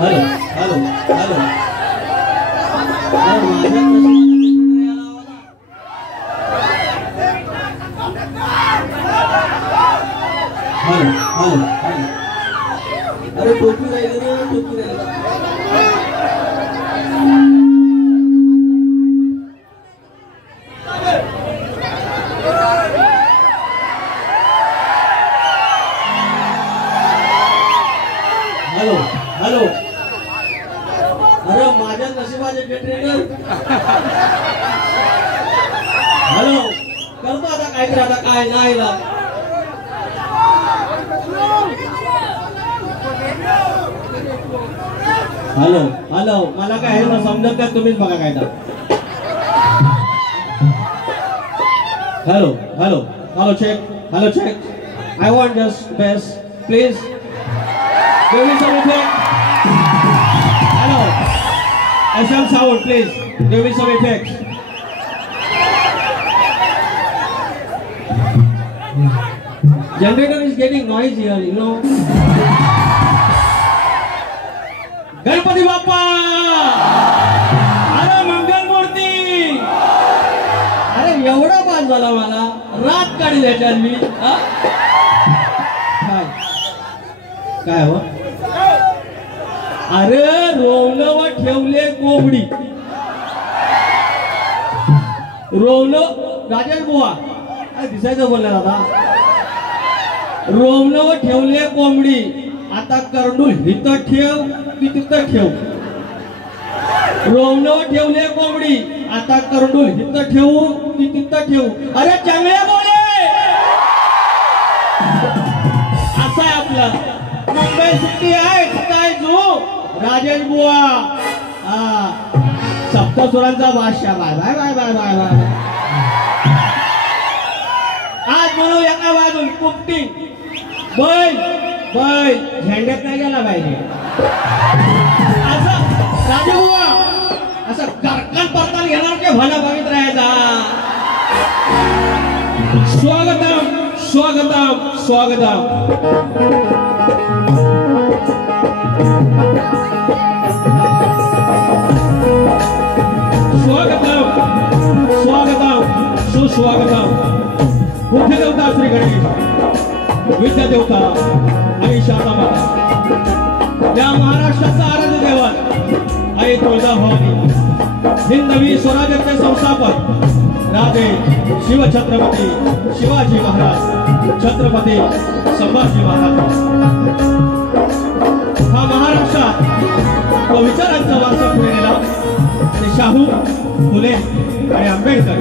Hello hello hello hello hello अरे टोपी राहिली रे टोपी राहिली हॅलो हॅलो अरे माझ्या नशिबाचे केटरिंगर हॅलो करतो आता काय कर आता काय नाही ना हॅलो हॅलो मला काय आहे ना समजत का तुम्हीच बघा काय तर hello hello hello check I want just best please give me some effect hello SM sound please give me some effects generator is getting noisy here you know Ganpati Bappa अरे मंगल मूर्ती अरे एवढा पास झाला मला रात काढली त्याच्यात मी काय हो अरे रोवलं व ठेवले कोंबडी रोवलं राजेश बुवा दिसायचं बोलला दादा रोवलं व ठेवले कोंबडी आता करडूल हित ठेव की तिथं ठेव रोवलं व ठेवले कोंबडी आता करडूल हित ठेवू की तिथं ठेवू अरे चांगल्या बोले असं आहे आपलं मुंबई सुट्टी आहे काय जो राजेश बुवा सप्तसुरांचा बादशाह bye bye bye bye bye bye आज म्हणू एका बाजून कुपटी बैल बैल झेंड्यात नाही गेला पाहिजे असं राजे बुवा असं कारखान पडताना घेणार की भला बघित राहायचा स्वागतम स्वागतम स्वागतम स्वागतम स्वागतम सुस्वागतम मुख्य देवता श्री गणेश विद्या देवता आणि शारदा माता या महाराष्ट्राचा आराध्य दैवत आई तुळजा भवानी हिंदवी स्वराज्याचे संस्थापक राजे शिवछत्रपती शिवाजी महाराज छत्रपती संभाजी महाराज हा महाराष्ट्रात तो विचारांचा वारसा पुढे नेला आणि शाहू फुले आणि आंबेडकर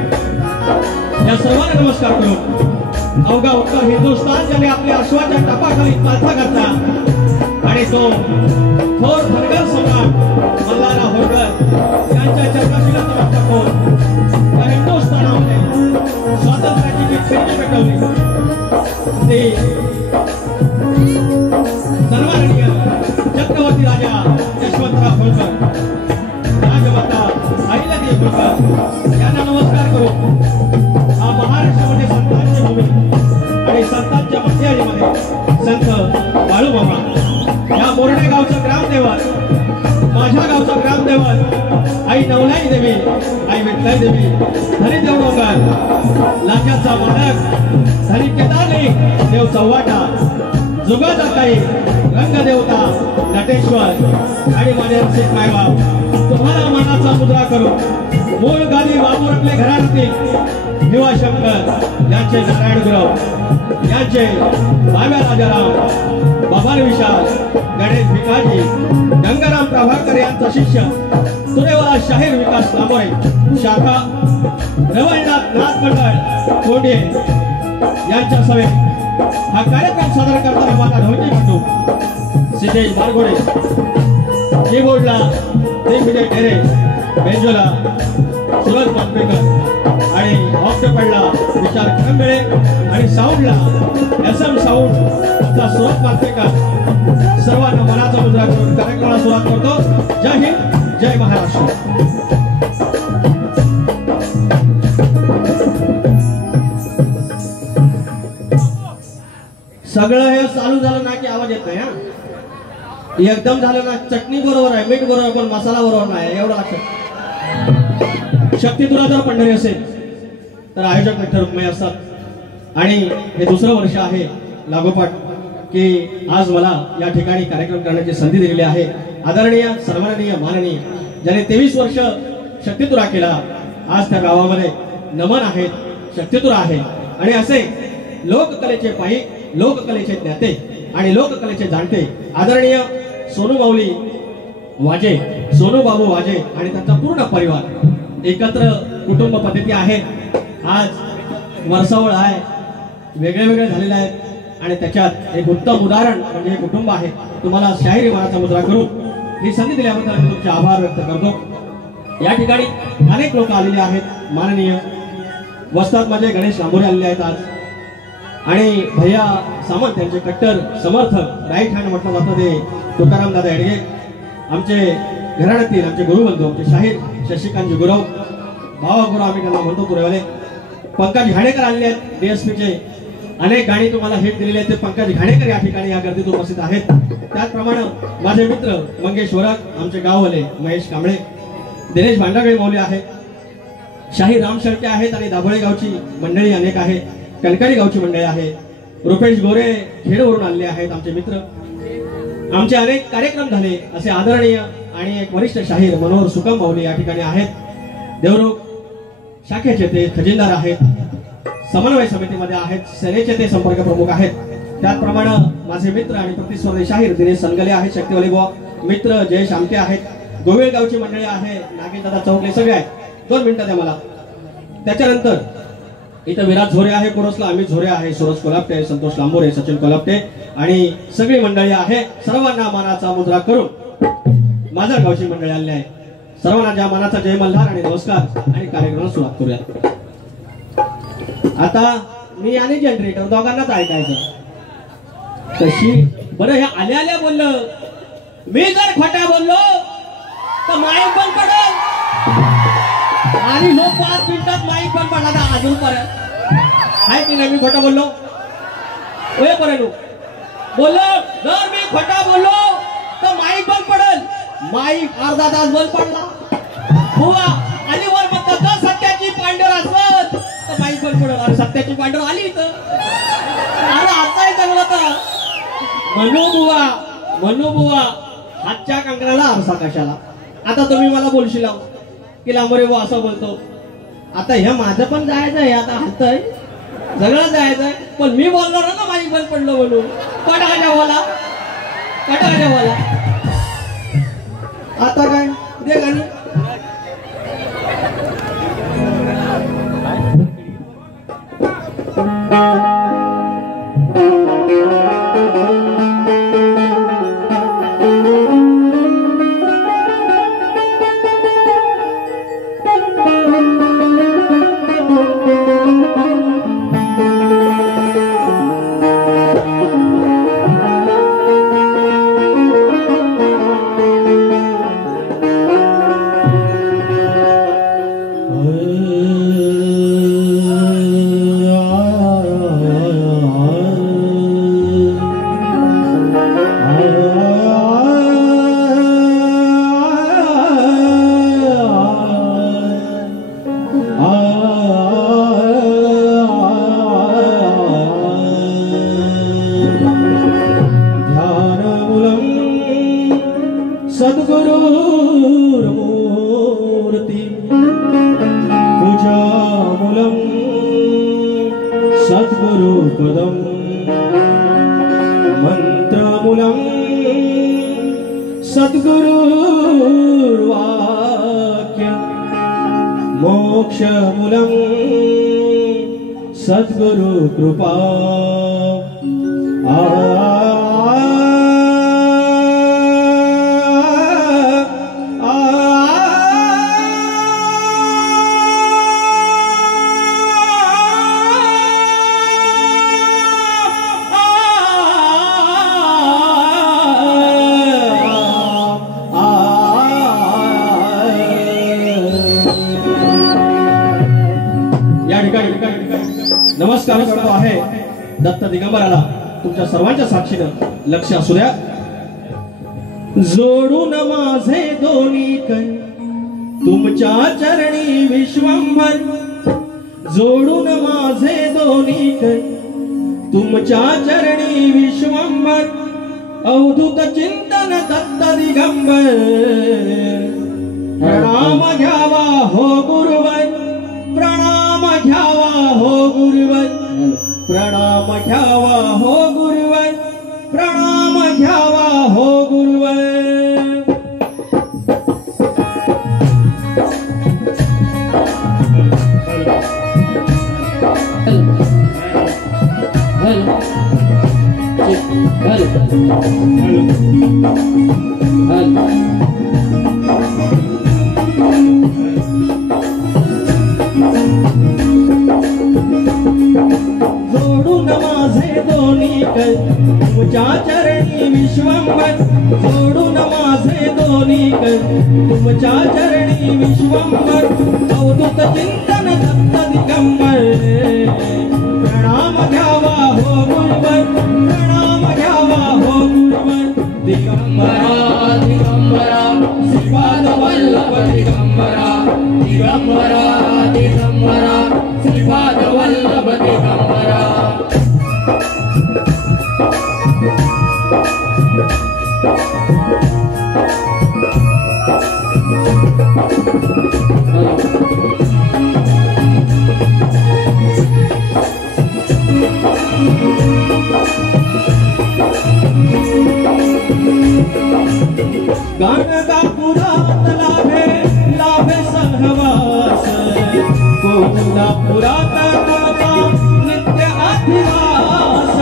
या सर्वांना नमस्कार करून अवघा उत्तर हिंदुस्थान ज्याने आपल्या अश्वाच्या टापाखाली चालता करता आणि तो थोर धनगर सम्राट मल्हारराव होळकर यांच्या चरणाशीला नमस्कार करून या हिंदुस्थानामध्ये स्वातंत्र्याची जी खिडकी पेटवली ती सन्माननीय चक्रवर्ती राजा यशवंतराव होळकर राजमाता अहिल्यादेवी होळकर यांना नमस्कार करू हा महाराष्ट्रामध्ये संतांची भूमी आणि संतांच्या मध्यमध्ये संत बाळूमामा या मोरडे गावचं ग्रामदेवत माझ्या गावचं ग्रामदेवत आई नवलाई देवी आई विठलाई देवी धनी देवडोंगर लाख्याचा मालक धनी केदारनी देव चव्हाटा जुगाचा ताई रंगदेवता नटेश्वर आणि माझे रसिक मायबाप तुम्हाला मनाचा मुद्रा करून मूळ गादी बाबूरटले घराण्यातील भिवाशंकर यांचे नारायण गुरव यांचे बाब्या राजाराम बाबार विशाल गणेश भिकाजी गंगाराम प्रभाकर यांचा शिष्य सुरेवाला शाहीर विकास लांबोरे शाखा रवळनाथ नाथ मंडळ कोंडे यांच्या सभेत हा कार्यक्रम सादर करताना माझा ढोलकी म्हणतो सिद्धेश बारगोडे कीबोर्डला दिग्विजय ढेरे बेंजोला सुरज पानपेकर आणि ऑक्टोपडला विशाल खंबेळे आणि साऊंडला SM साऊंड आपला सुरज पानपेकर सर्वांना मनाचा मुद्रा करून कार्यक्रमाला सुरुवात करतो जय हिंद जय महाराष्ट्र सगळं हे चालू झालं ना की आवाज येत नाही हा एकदम झालं ना, चटणी बरोबर आहे, मीठ बरोबर, पण मसाला बरोबर नाही, एवढं लक्षात. शक्तितुला जर पंढरी असेल तर आयोजक विठ्ठल रुक्मिणी असतात. आणि हे दुसरं वर्ष आहे लागोपाठ की आज मला या ठिकाणी कार्यक्रम करण्याची संधी दिलेली आहे. आदरणीय, सन्माननीय, माननीय ज्याने 23 वर्ष शक्तितुरा केला, आज त्या गावामध्ये नमन आहेत, शक्तितुरा आहे. आणि असे लोककलेचे पायी, लोककलेचे ज्ञाते आणि लोककलेचे जाणते आदरणीय सोनू माऊली वाजे, सोनू बाबू वाजे आणि त्यांचा पूर्ण परिवार एकत्र कुटुंब पद्धती आहे. आज वर्षावळ आहे, वेगळे वेगळे झालेले आहेत आणि त्याच्यात एक उत्तम उदाहरण म्हणजे हे कुटुंब आहे. तुम्हाला शाहिरी मनाचा मुद्रा करून ही संधी दिल्याबद्दल मी तुमचे आभार व्यक्त करतो. या ठिकाणी अनेक लोक आलेले आहेत. माननीय वस्तात माझे गणेश लांबोरे आलेले आहेत आज, आणि भैया सामंत यांचे कट्टर समर्थक राईट हँड म्हटलं जातं ते तुकाराम दादा हेडगे, आमचे घराण्यातील आमचे गुरुबंधू, आमचे शाहीर शशिकांत गुरव, भावा गुरु आम्ही त्यांना म्हणतो पुरेवाले. पंकज घाणेकर आलेले आहेत, डीएसपीचे अनेक गाणी तुम्हाला हिट दिलेली आहेत, ते पंकज घाणेकर या ठिकाणी या गर्दीत उपस्थित आहेत. त्याचप्रमाणे माझे मित्र मंगेश वरक, आमचे गाववाले महेश कांबळे, दिनेश भांडागळे मौली आहे, शाहीर राम शेळके आहेत आणि दाभोळे गावची मंडळी अनेक आहे, कणकरी गावची मंडळी आहे, रुपेश गोरे खेडवरून आलेले आहेत आमचे मित्र. आमचे अनेक कार्यक्रम झाले असे आदरणीय आणि एक वरिष्ठ शाहीर मनोहर सुकम मौली या ठिकाणी आहेत. देवरुख शाखेचे ते खजिनदार आहेत, समन्वय समितीमध्ये आहेत, सेनेचे ते संपर्क प्रमुख आहेत. त्याचप्रमाणे माझे मित्र आणि प्रतिस्पर्धी शाहीर दिनेश सनगले आहेत, शक्तिवाली बुवा मित्र जयेश आमटे आहेत, गोवेळ गावची मंडळी आहे, नागेशदादा चौकले सगळे आहेत. 2 मिनिटं द्या मला. त्याच्यानंतर इथं विराज झोरे आहे, कोरसला अमित झोरे आहे, सुरज कोल्हापटे, संतोष लांबोरे, सचिन कोल्हापटे आणि सगळी मंडळी आहे. सर्वांना मानाचा मुद्रा करून माझ्या गावची मंडळी आलेली आहे. सर्वांना ज्या मानाचा जय मल्हार आणि नमस्कार आणि कार्यक्रमाला सुरुवात करूया. आता मी आणि जनरेटर दोघांनाच ऐकायचं कशी बरं. हे आल्या आल्या बोललं, मी जर खोट्या बोललो तर माईक बंद पडेल आणि लोक 5 मिनिटात माईक बंद पडला तर अजून परत आहे की नाही. मी खोटा बोललो होय पर्यंत बोललो, जर मी खोटा बोललो तर माईक बंद पडेल. माईक अर्धा तास बंद पडला बुवा आणि वर म्हणतो जर सत्याची पांढर असत तर माईक बंद पडेल. अरे सत्याची पांढर आली इथं, अरे आता चांगलं तर म्हणू बुवा हातच्या कंकणाला आरसा कशाला. आता तुम्ही मला बोलशील की लांबोरे बुवा असं बोलतो. आता हे माझं पण जायचं आहे, आता हातय सगळं जायचंय, पण मी बोलणार ना माईक बंद पडलं म्हणून. कटाच्या बोला. आता काय दे गाणी. सद्गुरुर्मूर्ति पूजामूलं सद्गुरुपदं मंत्रमूलं सद्गुरुर्वाक्य मोक्षमूलं सद्गुरुकृपा नमस्कार करतो आहे दत्त दिगंबराला. तुमच्या सर्वांच्या साक्षीनं लक्ष असू द्या. जोडून माझे दोन्ही कै तुमच्या चरणी विश्वंभर, जोडून माझे दोन्ही कै तुमच्या चरणी विश्वंभर, अवधूत चिंतन दत्त दिगंबर, प्रणाम घ्यावा हो गुरुवर, प्रणाम घ्यावा हो गुरुवर, प्रणाम घ्यावा हो गुरुवर, प्रणाम घ्यावा हो गुरुवर। जोडून माझे दोन्ही कै तुमच्या चरणी विश्वंभर, जोडून माझे दोन्ही कै तुमच्या चरणी विश्वंभर, अवधूत चिंतन दत्त दिगंबर, प्रणाम घ्यावा हो गुरुवर, प्रणाम घ्यावा हो गुरुवर। दिगंबरा दिगंबरा श्रीपाद वल्लभ दिगंबरा, दिगंबरा दिगंबरा श्रीपाद वल्लभ दिगंबरा। गाणगापुरात लाभे लाभे सहवास, कोल्हापुरात तुमचा नित्य अधिवास,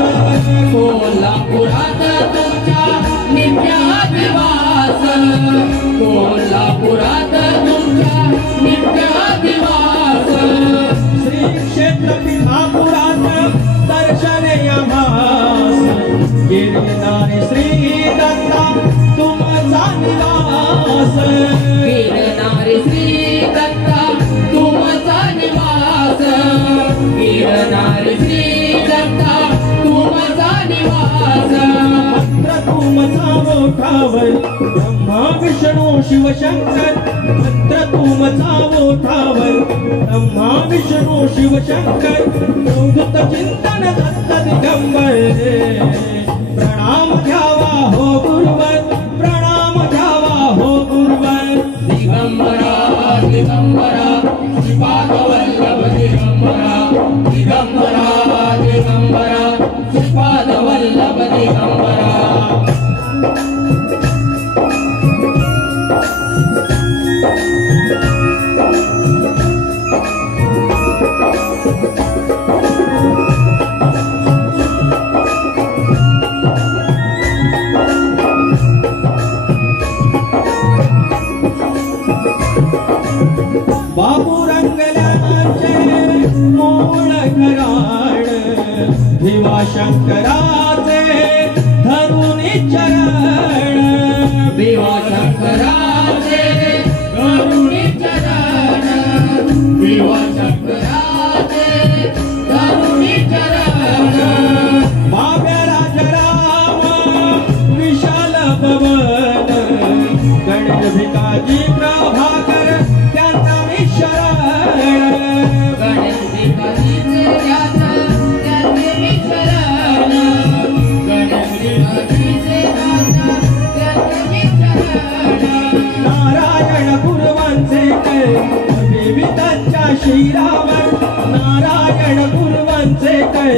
कोल्हापुरात तुमच्या नित्य अधिवास, कोल्हापुरात तुमच्या नित्य अधिवास, श्री क्षेत्र पिठापुरात दर्शने आभास, गिरणारे श्री दत्ता तुमचा निवास, गिरणारे श्री दत्ता तुमचा निवास, गिरणारे श्री दत्ता तुमचा निवास। मंत्र तुमचा मोठावर ब्रह्मा विष्णू शिवशंकर, मंत्र तुमचा मोठावर ब्रह्मा विष्णू शिवशंकर, अवधूत चिंतन दत्त दिगंबर, प्रणाम घ्यावा हो गुरुवर, प्रणाम घ्यावा हो गुरुवर। दिगंबरा दिगंबरा श्रीपाद वल्लभ दिगंबरा, दिगंबरा दिगंबरा श्रीपाद वल्लभ दिगंबरा। बाबू रंगल्याचे मूळ घराण, भिवा शंकराचे धरुणी चरण, भिवा शंकराचे धरुणी चरण, भिवा शंकराचे धरुणी चरण। बाब्या राजराम विशाल पवन, गणेश भिकाजी प्रभाकर त्यांना मी शरण, गणेश भिकाजीचे राजा त्यांचे मी शरण, गणेश भिकाजीचे राजा त्यांचे मी शरण। नारायण गुरुवांचे कै अभिविताच्या शिरावर, नारायण गुरुवांचे कै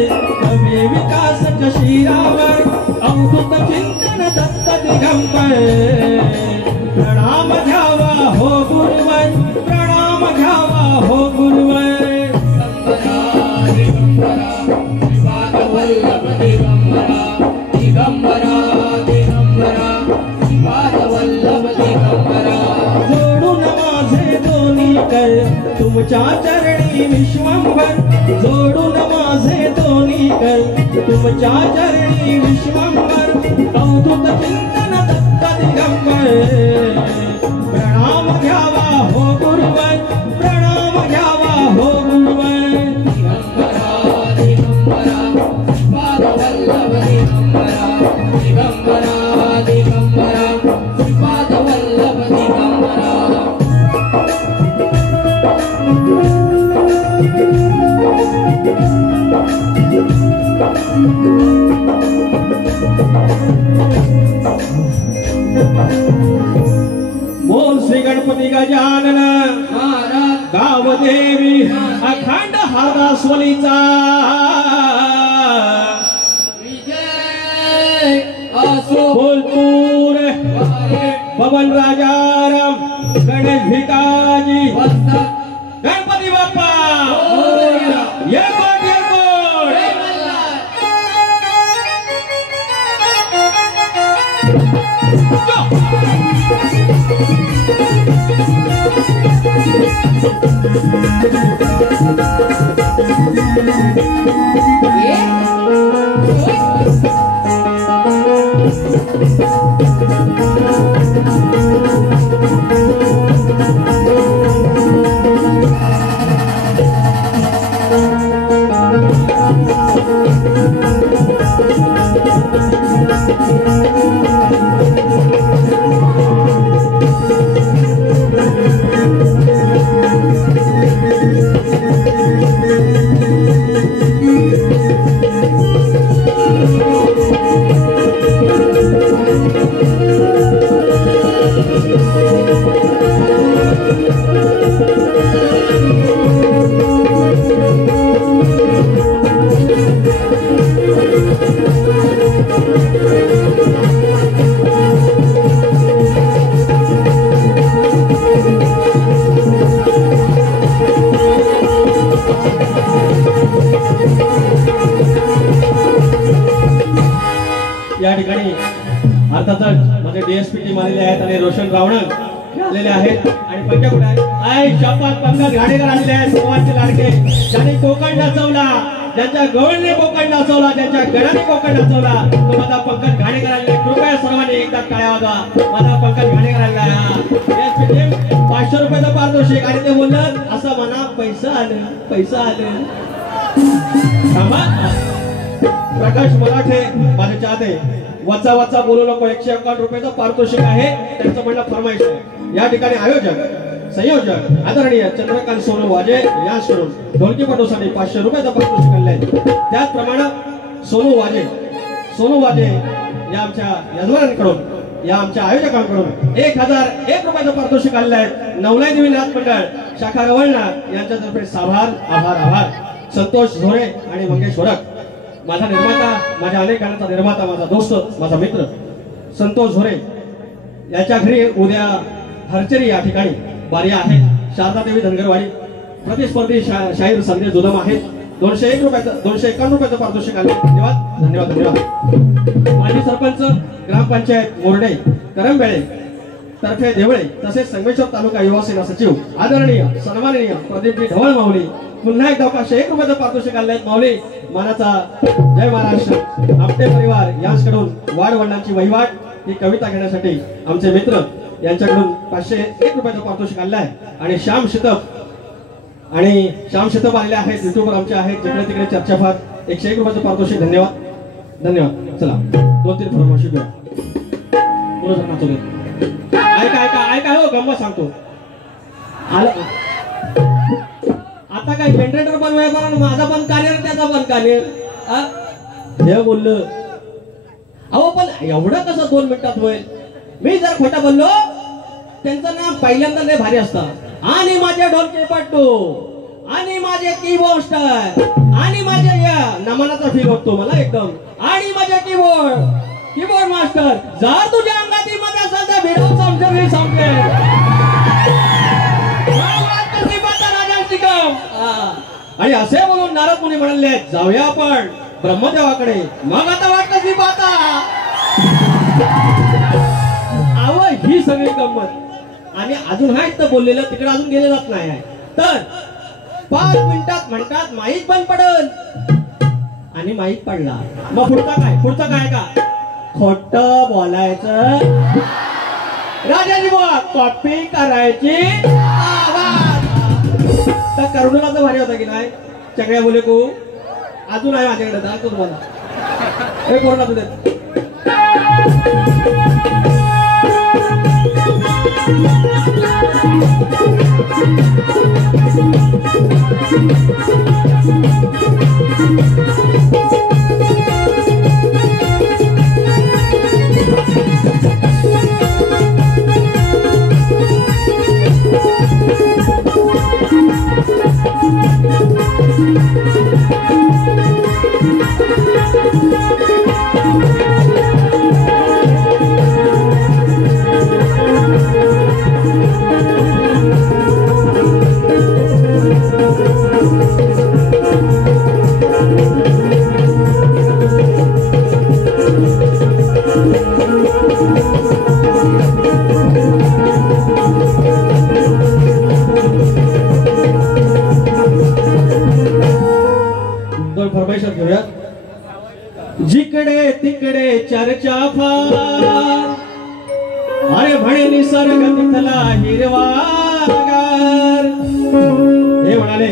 अभिविकासाच्या शिरावर, अवधूत चिंतन दत्त दिगंबर, प्रणाम घ्यावा हो गुरुवर, प्रणाम घ्यावा हो गुरुवर। दिगंबरा श्रीपाद वल्लभ दिगंबरा, दिगंबरा दिगंबरा श्रीपाद वल्लभ दिगंबरा। जोडून माझे दोन्ही कै तुमच्या चरणी विश्वंभर, जोडून माझे दोन्ही कै तुमच्या चरणी विश्वंभर, अवधूत चिंतन दत्त दिगंबर, प्रणाम घ्यावा हो गुरुवर, प्रणाम घ्यावा हो गुरुवर। दिगंबरा दिगंबरा श्रीपाद वल्लभ दिगंबरा, दिगंबरा दिगंबरा बोल श्री गणपती गजानन महाराज गावदेवी अखंड हादास्वलीचा विजय असो बोलपूर वारे पवन राजाराम गणेश भिकाजी वस्तात गणपती बाप्पा मोरया. येरकोट येरकोट जय मल्हार. या ठिकाणी अर्थातच माझे डीएसपी टीम आलेले आहेत आणि रोशन रावण आलेले आहेत आणि पंजा कुठे आहे शपथ पंकज घाडेकर आलेले आहेत सोमवारचे लाडके ज्यांनी कोकण नाचवला ज्यांच्या गवळने कोकण नाचवला ज्यांच्या गडाने कोकण नाचवला तो माझा पंकज घाडेकर आलेला आहे. कृपया सर्वांनी एकदा टाळ्या वाजवा माझा पंकज घाडेकर आलेला आहे. डीएसपी टीम 500 रुपयाचं पारितोषिक आणि ते बोललं असं म्हणा पैसा आलं थांबा. प्रकाश मराठे माझे चाहते वचा वचा बोलू नको 151 रुपयाचं पारितोषिक आहे त्यांचं म्हणणं फरमाईश आहे. या ठिकाणी आयोजक संयोजक आदरणीय चंद्रकांत सोनू वाजे यांच्याकडून ढोलकीपटूसाठी 500 रुपयाचं पारितोषिक आणलंय. त्याचप्रमाणे सोनू वाजे या आमच्या यजमानांकडून या आमच्या आयोजकांकडून 1001 रुपयाचं पारितोषिक आणलं आहे. नवलाई देवी नाथ मंडळ शाखा रवळणा यांच्यातर्फे आभार. संतोष झोरे आणि मंगेश वरक माझा निर्माता माझ्या अनेक गाण्याचा निर्माता माझा दोस्त माझा मित्र संतोष झोरे याच्या घरी उद्या हरचरी या ठिकाणी बारी आहे. शारदा देवी धनगरवाडी प्रतिस्पर्धी शाहीर संदेश जुलम आहेत. 251 रुपयाचं पारितोषिक आले. धन्यवाद. माजी सरपंच ग्रामपंचायत मोरडे करंबेळे तर्फे देवळे तसेच संगमेश्वर तालुका युवा सेना सचिव आदरणीय सन्माननीय प्रदीपजी ढवळ माऊली पुन्हा एकदा 501 रुपयाचं पारितोषिक आणले आहेत. माऊली मानाचा जय महाराष्ट्र आपटे परिवार यांच्याकडून वाडवडिलांची वहिवाट ही कविता घेण्यासाठी आमचे मित्र यांच्याकडून 501 रुपयाचं पारितोषिक आणलं आहे. आणि श्याम शितप आलेले आहेत युट्यूबवर आमचे आहेत जिकडे तिकडे चर्चा फार 101 रुपयाचं पारितोषिक. धन्यवाद. चला 2-3 फरमाशी ऐका हो गंमत सांगतो आलं आता काय पेंट्रेटर बनवायचा माझा पण कानेर त्याचा पण कानेर हे बोललं अहो पण एवढं कसं 2 मिनिटात होईल. मी जर खोटा बोललो त्यांचं नाव पहिल्यांदा लय भारी असतं आणि माझे ढोलके पट्टू आणि माझे कीबोर्ड आणि माझ्या या नमनाचा फील होतो मला एकदम आणि माझे कीबोर्ड मास्टर जर तुझ्या अंगाती मध्ये असेल तर भिडव समजेल आणि असे बोलून नारद मुनी म्हणाले जाऊया आपण ब्रह्मदेवाकडे. मग आता वाटतं ती पाहता आव ही सगळी गंमत आणि अजून हा इथं बोललेलं तिकडे अजून गेले जात नाही आहे. तर 5 मिनिटात म्हणतात माईक बंद पडल आणि माईक पडला. मग पुढचं काय का खोट बोलायचं राजाजी बुवा कॉपी करायची तर करुणाचा भारी होता की नाही चकड्या बोले को अजून आहे माझ्याकडे दाखवतो तुम्हाला हे कोरोना तुझे जिकडे तिकडे चर्चा फार, अरे म्हणे निसर्ग तिथला हिरवागार. हे म्हणाले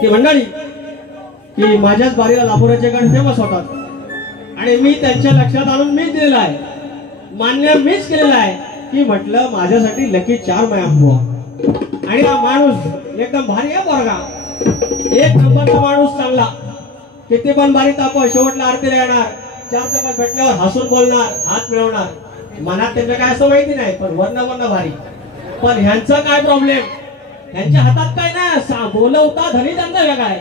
की मंडळी की माझ्याच बारीला लाभोराचे गण फेमस होतात आणि मी त्यांच्या लक्षात आणून मीच दिलेला आहे, मान्य मीच केलेला आहे की म्हटलं माझ्यासाठी लकी 4 मॅम बुवा. आणि हा माणूस एकदम भारी आहे पोरगा, एक नंबरचा माणूस, चांगला, किती पण बारी तापव, शेवटला आरतीला येणार, 4 चपात भेटल्यावर हसून बोलणार, हात मिळवणार. मनात त्यांचं काय असं माहिती नाही, पण वर्ण भारी. पण ह्यांचं काय प्रॉब्लेम, ह्यांच्या हातात काय नाही, बोलवता धनी त्यांचा वेगळा आहे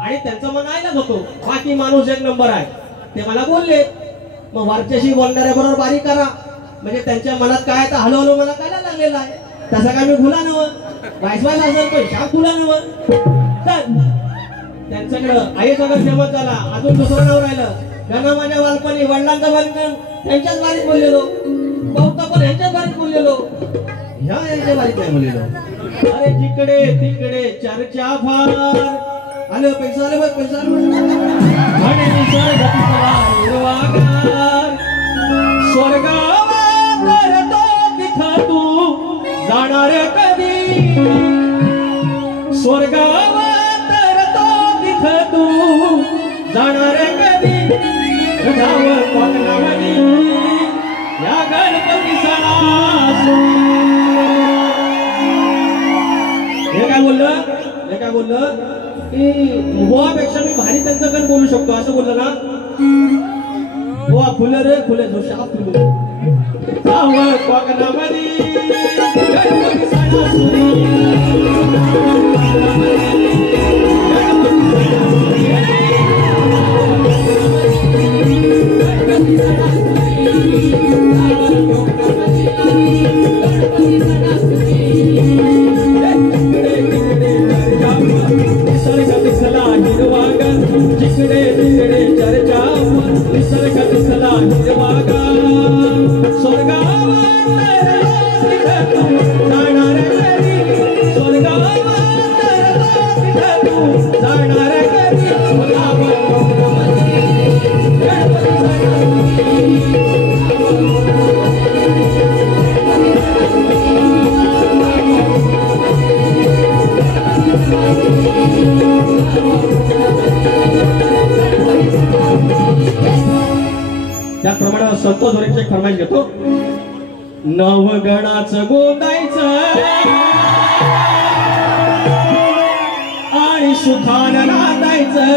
आणि त्यांचं मन आयलाच होतो. बाकी माणूस एक नंबर आहे. ते मला बोलले मग वरच्याशी बोलणाऱ्या बरोबर बारी करा, म्हणजे त्यांच्या मनात काय तर हळूहळू मला कळायला लागलेला आहे. तसं काय मी भुला नव वाईस असेल पण शाप भुला नव. त्यांच्याकडं आई सगळं फेमस झाला, अजून दुसरं नाव राहिलं. गणा माझ्या बालपणी वडिलांचा बालपण त्यांच्याच बारीत बोललेलो, बहुता पण यांच्याच बारीत बोललेलो, ह्या यांच्या बारीत नाही बोललेलो. अरे जिकडे तिकडे चर्चा फार, आलं पैसा आलं बघ पैसा स्वर्गावर तो तिथं तू जाणार कधी, स्वर्गावर तो तिथं तू जाणार कधी, जावं कोकणामध्ये या गणपती सणासुदी. हे काय बोललं की बुवापेक्षा मी भारी त्यांचं गण बोलू शकतो असं बोललं ना. बुवा फुले रे फुले जोशी आप फुले जावं कोकणामध्ये गणपती सणासुदी. जिकडे तिकडे चर्चा निसर्ग दिसला हिरवागा, स्वर्गावर जाणार कधी, स्वर्गावर जाणार कधी, त्याप्रमाणे संतोष धोरेंची एक फरमाईश घेतो. नवगणाचं गोंदायचं आणि सुखान नांदायचं.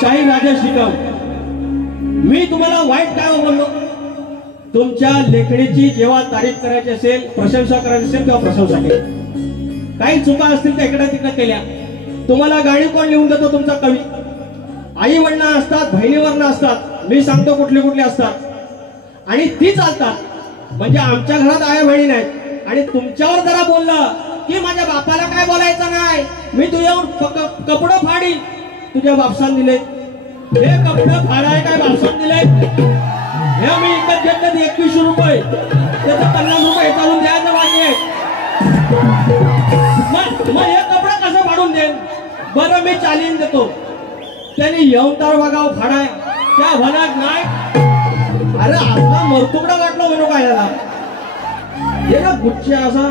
शाहीर राजा शिकव, मी तुम्हाला वाईट काय बोललो, तुमच्या लेखणीची जेव्हा तारीफ करायची असेल, प्रशंसा करायची असेल तेव्हा प्रशंसा केली. काही चुका असतील त्या इकडे तिकडे केल्या. तुम्हाला गाणी कोण लिहून देतो, तुमचा कवी. आई वडील असतात, बहिणीवरनं असतात, मी सांगतो कुठली कुठली असतात आणि ती चालतात. म्हणजे आमच्या घरात आया बहिणी नाहीत आणि तुमच्यावर जरा बोललं की माझ्या बापाला काय बोलायचं नाही, मी तुझ्यावर कपडं फाडीन. तुझ्या बापसान दिले हे कपडं फाडाय काय बापसान दिले, हे मी इकत घेतलं 21 रुपये, त्याचं 50 रुपये चालून द्यायचं बाकी आहे. मग हे कपडं कसं फाडून देईन, बरं मी चालीन देतो. त्यांनी येऊन तर बघाव फाडाय त्या भनाक नाही. अरे आपला मरतुकडा वाटलो म्हणून काय झाला, हे ना गुच्छा असा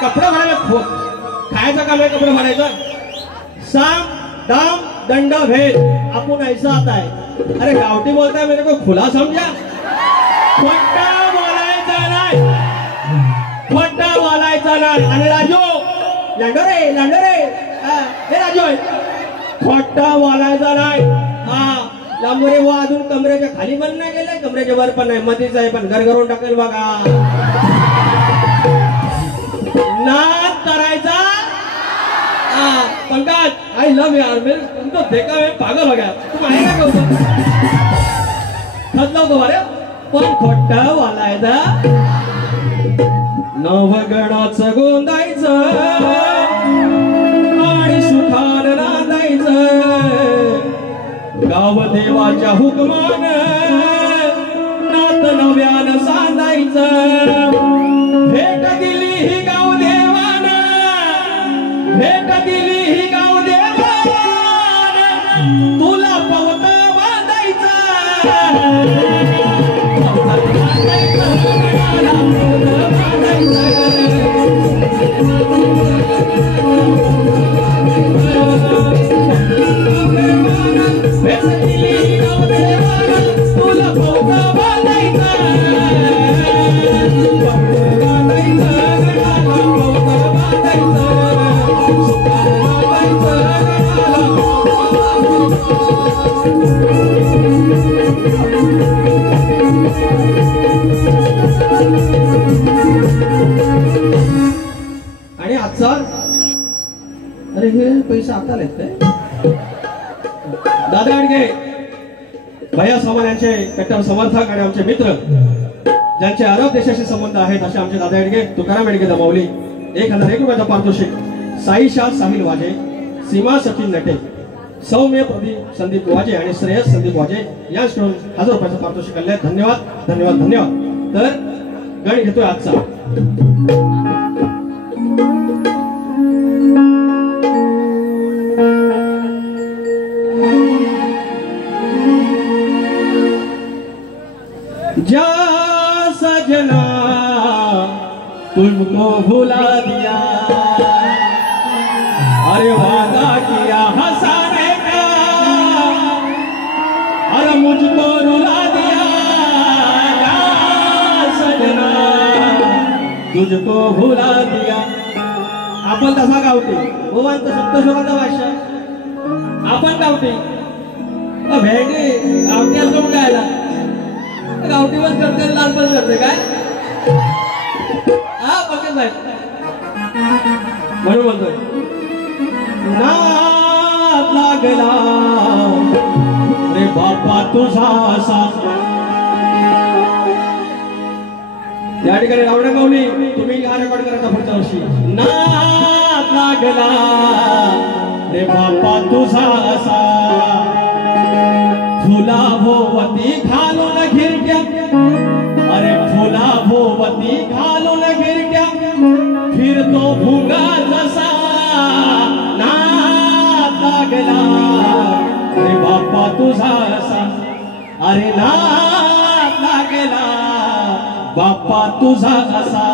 कपडे फाडायला खायचं काम आहे. कपडे फाडायचं साम दाम दंड भेद आपण ऐसा आता है. अरे गावठी बोलताय मेरे को खुला समझा, खोटा बोलायचा नाही, खोटा बोलायचा नाही. आणि राजू लांडोरे हे राजू खोटा बोलायचा नाही. हा लांबोरे व अजून कमरेच्या खाली पण नाही गेलाय, कमरेच्या वर पण नाही, मध्येच आहे, पण घर घरून टाकेल बघा. नाद करायचा पंकज आई लव यार मेरे तुम तो देखा मैं पागल हो गया तुम आएगा का उधर खतला तो मारे पण खोटा वाला आहे दा नवगणाचं गोंदायचं आणि सुखान नांदायचं गाव देवाच्या हुकमान नात नव्यानं सांधायचं भेट दिली ही गाव देवान भेट दिली ही गाव देवान तुला पवत बांधायचं आणि आजचा अरे हे पैसे आता आलेत काय दादा अडगे भैया सामान यांचे कट्टर समर्थक आणि आमचे मित्र ज्यांचे अरब देशाशी संबंध आहेत असे आमचे दादा अडगे तुकाराम अडगे दमावली 1001 रुपयाचा पारितोषिक साईशा साहिल वाजे सीमा सचिन नटे सौम्य प्रदीप संदीप वाजे आणि श्रेयस संदीप वाजे यांच्याकडून 1000 रुपयाचं पारितोषिक आले धन्यवाद धन्यवाद धन्यवाद तर गण घेतोय आजचा जा सजना तुमको भुला दिया अरे वादा किया हंसाने का अरे मुझको रुला दिया या सजना तुझको भुला दिया आपण तसा गावठी ओवांत सप्तस्वराचा भाषा आपण गावठी भेंडी गावठी असं काय गावठीवर करते लहानपण करते काय हा बघत नाही म्हणून म्हणतोय नाद लागला रे बापा तुझा असा या ठिकाणी रावण्या गावली तुम्ही हा रेकॉर्ड करायचा पुढच्या वर्षी नाद लागला रे बापा तुझा असा फुला भोवती घालून घिरट्या अरे फुला भोवती घालून घिरट्या फिरतो भुंगा जसा नाद लागला अरे बाप्पा तुझा असा अरे नाद लागला बाप्पा तुझा असा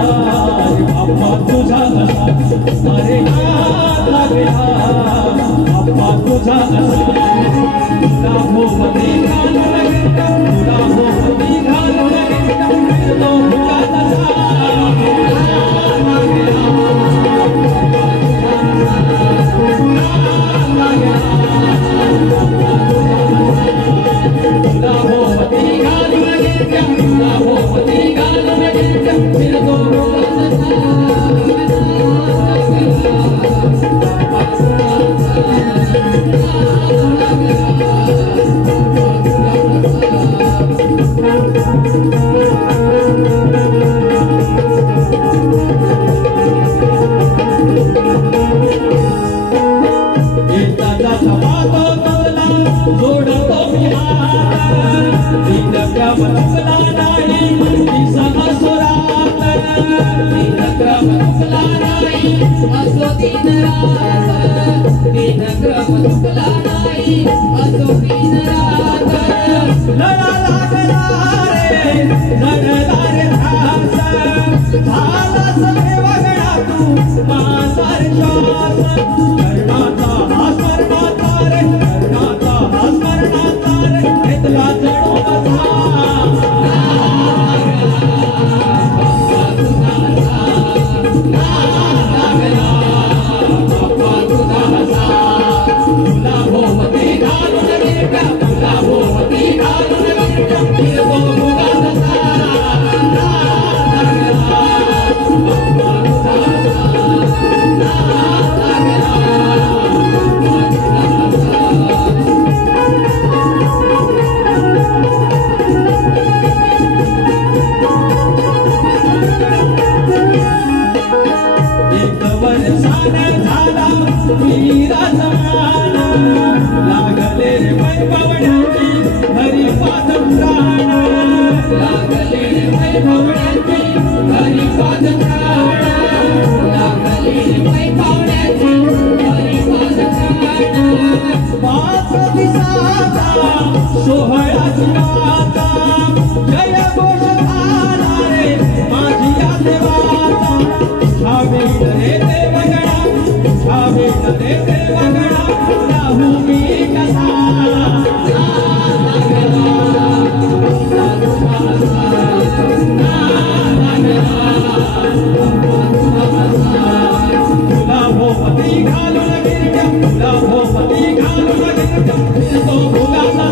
बाप्पा तुझा असा अरे नाद लागला बाप्पा तुझा असा तुला भोवती घालून घेतला तुला भोवती घालून घेतला फिरतो भुंगा तसा तुला भोवती घालून घेतला तुला भोवती घालून घेतला फिरतो रे वैभवण्याची हरिपाद प्राण लागले वैभवण्याची हरिपाद प्राण लागले वैभवण्याची हरिपाद प्राण पाच दिसाचा सोहळ्याची माता जय घोष झाला रे माझी या देवाचा छावे रे देवगणा छावे रे देवगणा राहू मी कसा तुला भोपती घालून गिरट्या तुला भोपती घालून गिरट्या तो भुगाचा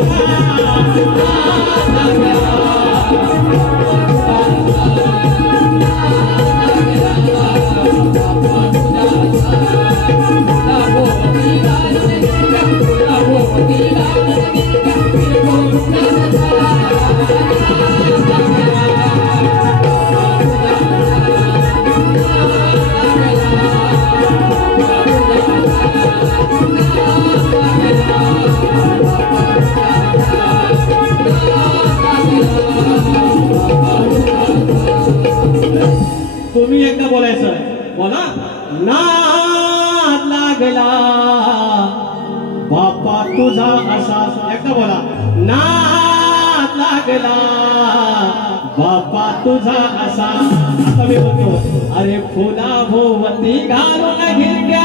तुम्ही एकदा बोलायचं बोला नाद लागला बापा तुझा असा एकदा बोला नाद लागला बापा तुझा असा आता मी बोलतो अरे फुला भोवती घालून गिरट्या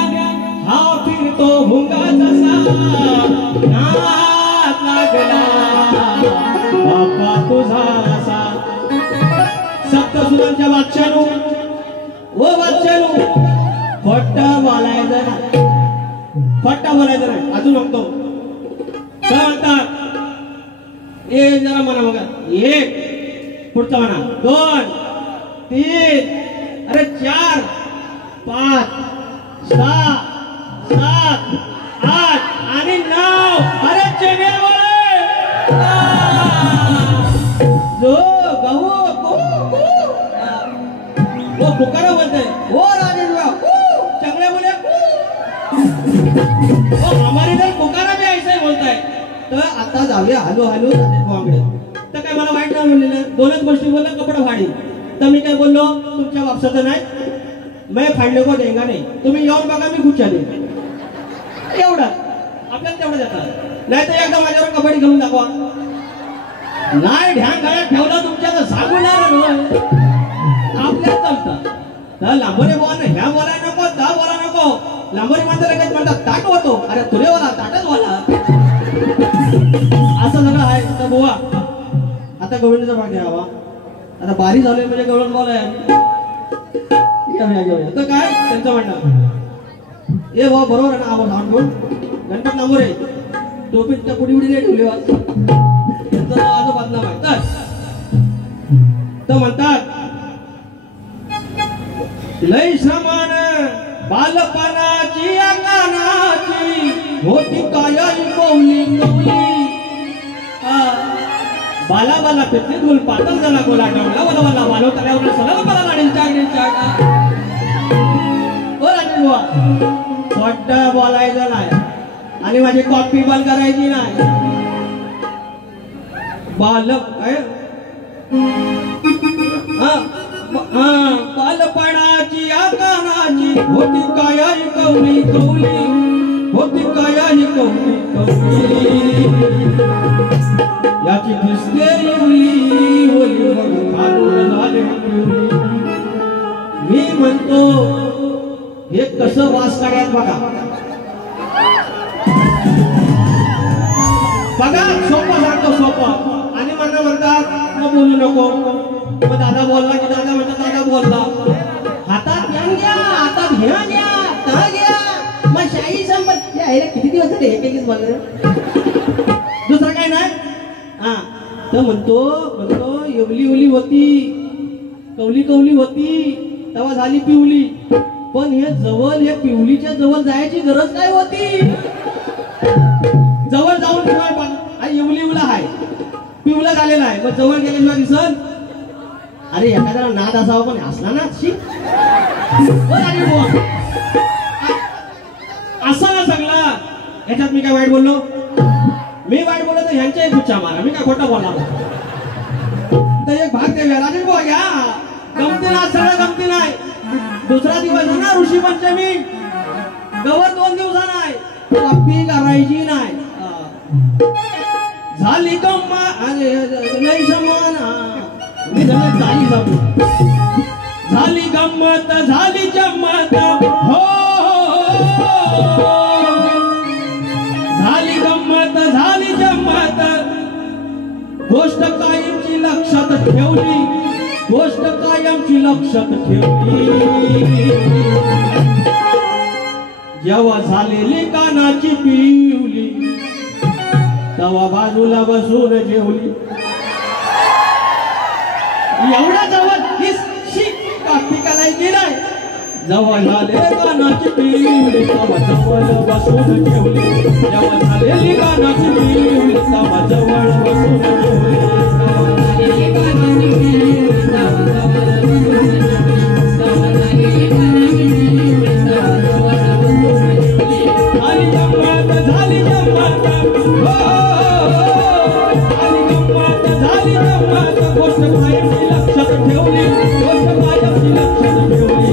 हा फिरतो भुंगा जसा नाद लागला बापा तुझा असा सप्तसुरांच्या वाच्यानु व वाच्यानु खोटं बोलायचं नाही खोटं बोलायचं नाही अजून बघतो काय म्हणतात ए जरा म्हणा बघा एक पुढचा म्हणा 2 3 अरे 4 5 6 7 8 आणि 9 अरे चेने जो गहू वो पुकारा बोलते ओ राजेश चंगड़े बोले हमारे इधर पुकारा भी ऐसा ही बोलता है तर आता जाऊया हॅलो हॅलो राजेश भावाकडे तर काय मला वाईट नाही बोललेलं दोनच गोष्टी बोलल्या कपडा फाडी तर मी काय बोललो तुमच्या बापसाचं नाही मैं फाडले को देंगा नाही तुम्ही येऊन बघा मी खुश आले एवढं आपल्याला तेवढं देतात नाही तर एकदा माझ्यावर कबड्डी घेऊन दाखवा नाही ध्यान गळ्यात ठेवलं तुमच्या सांगून आपल्याच चालतं तर लांबोरे बोला ह्या बोलाय नको त्या बोला नको लांबोरी माणसं लगेच म्हणतात ताट होतो अरे तुरे बोला ताटच बोला असं सगळं आहे तर बुवा आता गवळणीचा भाग घ्यावा आता बारी झाली म्हणजे गवळण बोलाय तर काय त्यांचं म्हणणं ए भाऊ बरोबर आहे ना आवाज आणून गणपत लांबोरे टोपीच्या पुढी उडी नाही ठेवली त्यांचं नाव आज बदनाम आहे तर म्हणतात लय समान बालपणाची अंगणाची होती कायाई कौली कौली बाला बाला पितली धूल पातळ झाला गोला डोंगला वला वला वालो तल्यावर सलग मला लाडील चागडील ओ राजेश बुवा खोटं बोलायचं नाही आणि माझी कॉपी बंद करायची नाही बालक काय बालपणाची आकाराची होती कायाही कौली कौली होती कायाही कौली कौली याची दिसलेली मुली होली बघ घालून झाले मी म्हणतो हे कसं वास काढ्यात बघा बघा सोपं सांगतो सोपं आणि म्हणतात मग बोलू नको मग दादा बोलला की दादा म्हणतात दादा बोलला हातात ध्यान घ्या हातात घ्या घ्या का घ्या मग शाही संपत यायला किती दिवस झाले एक बोललं दुसरं काय नाही हा तर म्हणतो एवली ओली होती कवली कवली होती तेव्हा झाली पिवली पण हे जवळ हे पिवलीच्या जवळ जायची गरज काय होती जवळ जाऊन ठेवाय पण आणि एवली उला आहे पिवला झालेला आहे मग जवळ गेल्याशिवाय दिसल अरे एखाद्याला नाद असावा पण असला ना असा ना सगळा याच्यात मी काय वाईट बोललो मी वाईट बोलत तर ह्यांच्याही गुच्छा मारा, मी काय खोटं बोलणार. तर एक भाग देऊया राजेश भाऊ घ्या. गमती ना, सगळं गमती नाही. दुसरा दिवस आहे ना ऋषी पंचमी, गवर 2 दिवसानं आहे, कॉपी करायची नाही. झाली गम्मा नाही समान, मी झाली जाऊ. झाली गंमत झाली जम्मत हो, झाली गंमत झाली जम्मत. गोष्ट कायमची लक्षात ठेवली, गोष्ट कायमची लक्षात ठेवली. जेव्हा झालेली कानाची पिवली, तेव्हा बाजूला बसून जेवली. एवढा जवळ करायची नाही. जेव्हा झाले कानाची पिवली, तेव्हा जवळ बसून जेवली. जेव्हा झालेली कानाची पिवली, तेव्हा जवळ बसून जेवली. झाली गंमत झाली जम्मत हो, झाली गंमत झाली जम्मत. गोष्ट कायमची लक्षात ठेवली, गोष्ट कायमची लक्षात ठेवली.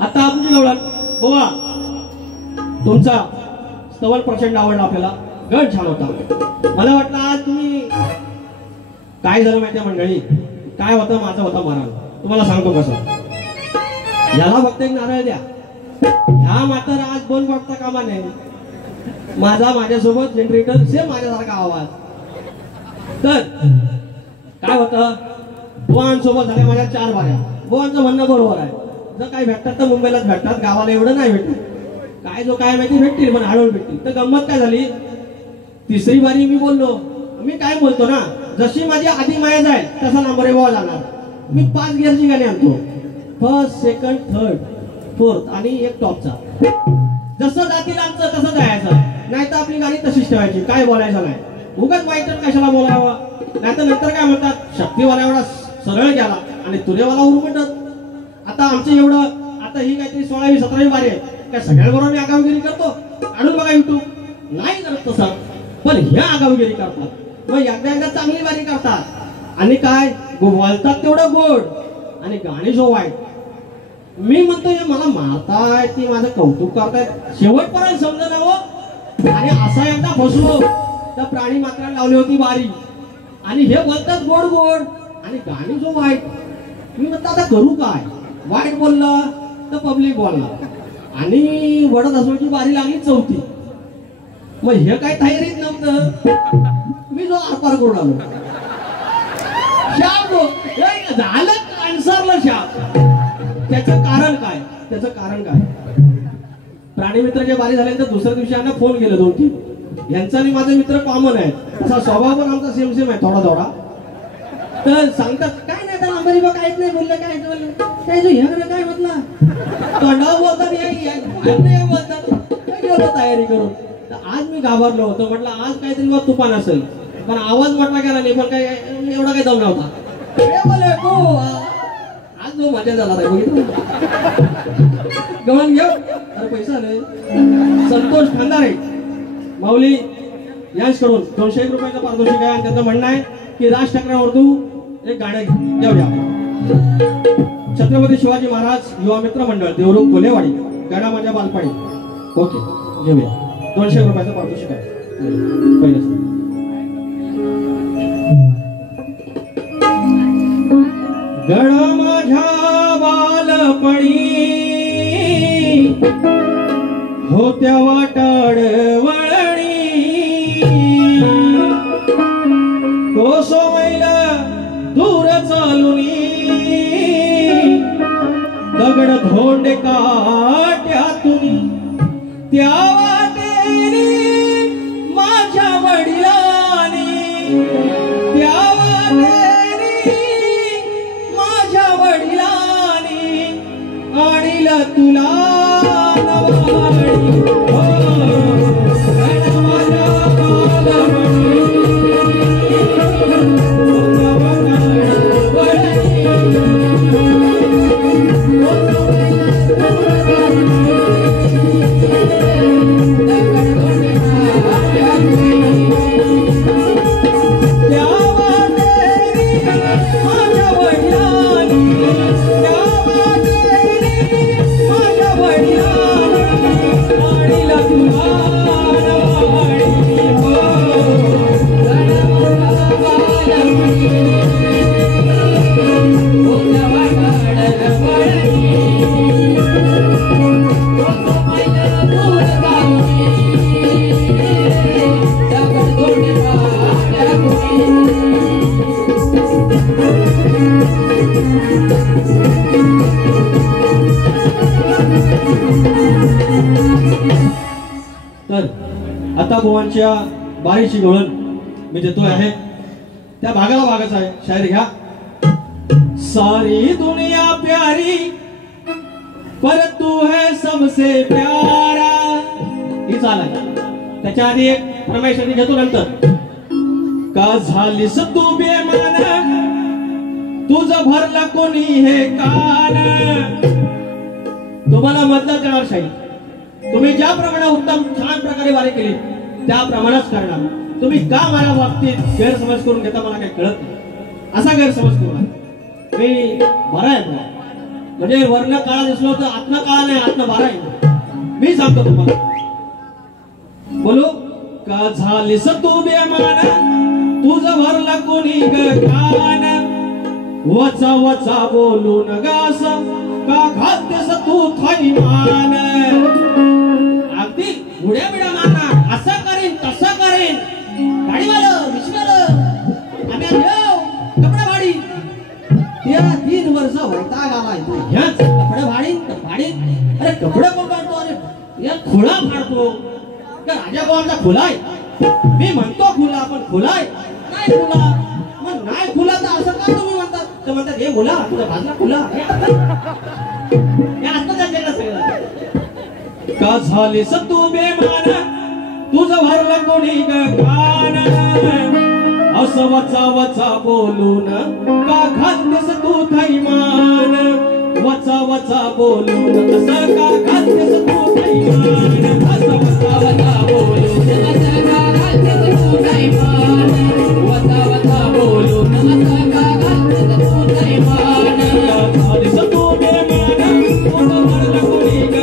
आता आमची गवळण बोवा, तुमचा स्तवन प्रचंड आवडला आपल्याला, गण छान होता. मला वाटलं आज तुम्ही काय झालं माहिती मंडळी, काय होतं माझं होता मरण. तुम्हाला सांगतो कसं. याला फक्त एक नारळ द्या, ह्या मात्र आज बंद पडता कामा नाही. माझ्यासोबत जनरेटर सेम माझ्यासारखा आवाज. तर काय होतं, बोवांसोबत झाल्या माझ्या 4 बाऱ्या. बोवांचं म्हणणं बरोबर आहे, जर काही भेटतात तर मुंबईलाच भेटतात, गावाला एवढं नाही भेटत. काय जो काय माहिती भेटतील, पण हळूहळू भेटतील. तर गंमत काय झाली, 3री बारी मी बोललो. मी काय बोलतो ना, जशी माझी आधी माया जाईल तसा नंबर एवढा जाणार. मी 5 गिअरची गाणी आणतो, 1st, 2nd, 3rd, 4th आणि एक टॉपचा. जसं जातील आमचं तसं जायचं, नाही तर आपली गाडी तशीच ठेवायची, काय बोलायचं नाही. उगाच वाईट कशाला बोलावं. नाही तर नंतर काय म्हणतात, शक्तीवाला एवढा सरळ गेला आणि तुरेवाला उरमटत. आता आमचं एवढं, आता ही काहीतरी 16वी 17वी बारी आहे, काय सगळ्यांबरोबर मी आगावगिरी करतो. काढून बघा युट्यूब, नाही करत तसं. पण ह्या आगावगिरी करतात, मग एकदा चांगली बारी करतात आणि काय बोलतात तेवढं गोड आणि गाणी जो वाईट. मी म्हणतो हे मला मारताय, ती माझं कौतुक करतायत, शेवटपर्यंत समजा ना हो. आणि असा एकदा फसलो तर प्राणी मात्र लावली होती बारी आणि हे बोलतात गोड गोड आणि गाणी जो वाईट. मी म्हणतो आता करू काय, वाईट बोललं तर पब्लिक बोलणार आणि वडत हसवायची बारी लागली 4थी. मग हे काय तयारीत नव्हतं, मी जो आरपार करून आलो. शाप झालं कॅन्सरला शाप. त्याचं कारण काय, त्याचं कारण काय, प्राणीमित्राच्या बारी झाल्यानंतर दुसऱ्या दिवशी यांना फोन केले 2-3. यांचा आणि माझा मित्र कॉमन आहे, असा स्वभाव पण आमचा सेम सेम आहे थोडा थोडा. तर सांगतात काय नाही, तर आंबारी बा काहीच नाही बोललं, काय काय जो ह्याकडे काय म्हटलं, तोंडावर बोलतात नाही बोलतात, काय तयारी करून. तर आज मी घाबरलो होतो, म्हटलं आज काहीतरी बा तुफान असेल, पण आवाज म्हटला गेला नाही, पण काय एवढा काही दम नव्हता. आज जो मजा झाला नाही बघितलं. गवळण घेऊ, अरे पैसा आले. संतोष खंदारे माऊली यांच्याकडून 201 रुपयाचं पारितोषिक आहे आणि त्यांचं म्हणणं आहे की राज ठाकरे उर्दू एक गाणं घेऊया. छत्रपती शिवाजी महाराज युवा मित्र मंडळ देवरुख कोलेवाडी, गाणं माझ्या बालपणी. ओके घेऊया, 200 रुपयाचं पारितोषिक आहे. पहिलं गड माझ्या बालपणी होत्या वाटाड वळणी, कोसो मैल दूर चालुनी, दगड धोंड काट्यातून त्या वाटेनी माझ्या वडिलांनी, त्या वाटेनी माझ्या वडिलांनी तुला नवाडी हो गण माझ्या बालमणी तर आता बुवांच्या बारीची गवळण मी देतोय आहे त्या भागाला भागाचा आहे शायरी घ्या सारी दुनिया प्यारी पर तू है सबसे प्यारा ही चाल आहे त्याच्या आधी एक प्रमेश घेतो नंतर का झालीस तू बेमान तुझं भरला कोणी हे कान तुम्हाला मतदार करणार शाही तुम्ही ज्याप्रमाणे उत्तम छान प्रकारे वारी केली त्याप्रमाणेच करणार तुम्ही का माझ्या बाबतीत गैरसमज करून घेता मला काही कळत नाही असा गैरसमज करू नका मी बरा आहे बघा म्हणजे वर्ण काळा दिसलो तर आत्मा काळा नाही आत्मा बरा आहे मी सांगतो तुम्हाला बोलो का झालीस तू बेमान तुझं भरला कोणी कान वचा वचा बोलून गास का घालतेस तू थैमान अगदी उड्या बिड्या मारणार असं करेन तसं करेन गाडीवालं विश्वालं आम्ही देऊ कपडा भाडी त्या 3 वर्ष वैताग आलाय ह्याच कपडे भाडीन अरे कपडे कोण काढतो अरे या खुळा फाडतो त्या राजा भावांचा खुला आहे मी म्हणतो खुला पण खुला आहे नाही खुला मग नाही खुला तर असं का तुम्ही म्हणतात तर म्हणतात हे मुला तुझा भाजला खुला हे असतं त्यांच्याकडे सगळं का झालीस तू बेमान तुझं भरलं कोणी कान असं वचा वचा बोलून का घालतेस तू थैमान वचा वचा बोलून असं का घालतेस तू थैमान असं वचा वचा बोलून असं का घालतेस तू थैमान वचा वचा बोलून असं का घालतेस तू थैमान झालीस तू बेमान तुझं भरलं कोणी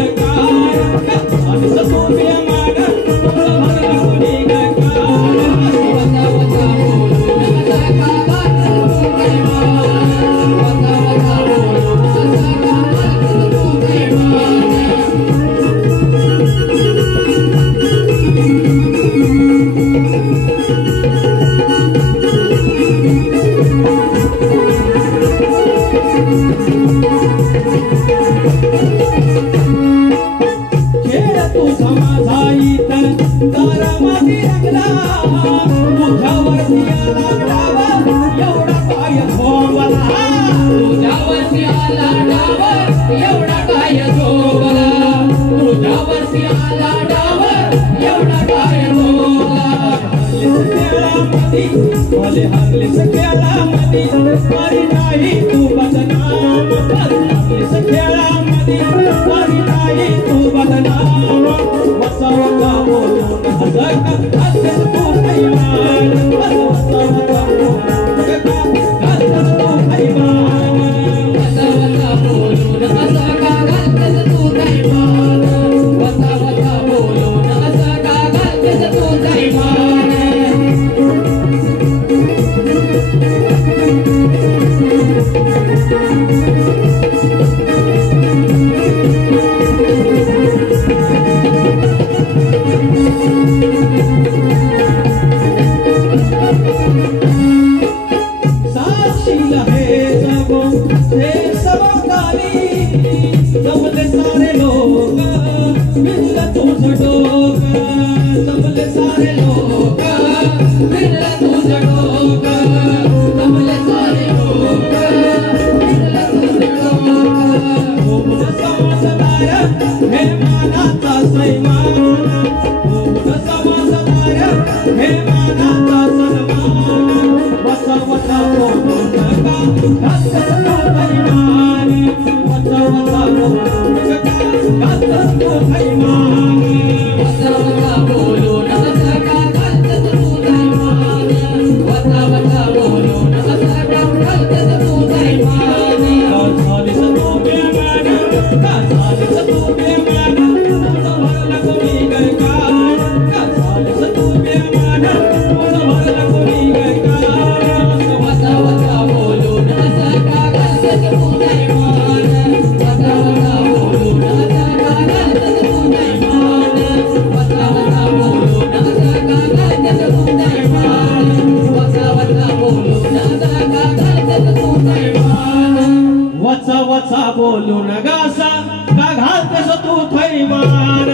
वचा बोलून गासा का घालतेस तू थैमान.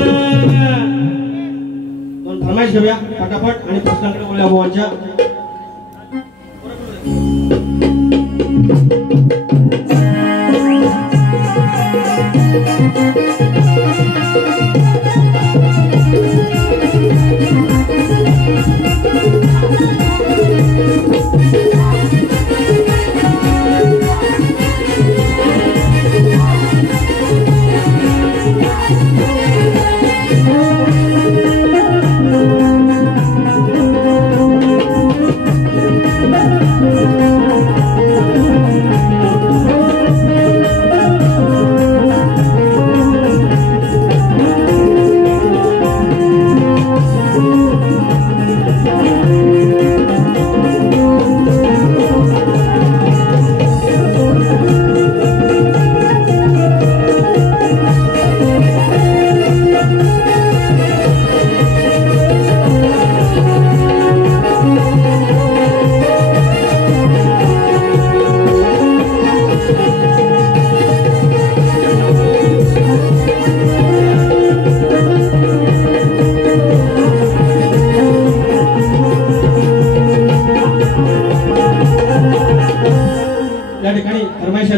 दोन फरमाईश घेऊया पटापट आणि प्रश्नांकडे बोलूया भावांच्या.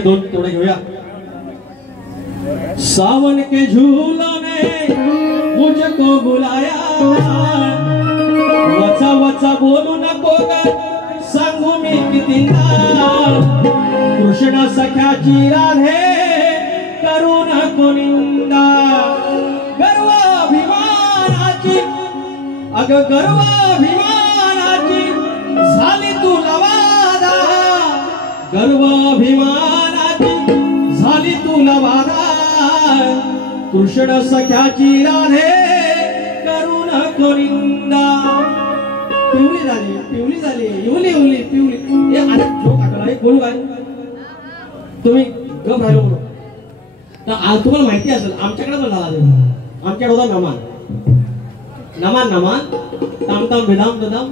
दोन तेवढे घेऊया. सावन के झूलने मुझको बुलाया, वचा वचा बोलू नको ग सांगू मी कितीदा, कृष्ण सख्याची राधे करू नको निंदा. गर्वाभिमानाची अग गर्वाभिमानाची झाली तू लवादा, गर्वाभिमानाची झाली तुला वादा. कृष्ण सख्याची राधे करू नको निंदा. पिवली झाली इवली इवली पिवली. हे आता जोक आठवला एक बोलू काय तुम्ही गप राहिलो म्हणून. तर तुम्हाला माहिती असेल आमच्याकडे पण झाला आमच्याकडे होता नमान नमान नमान ताम ताम बेदाम बेदाम.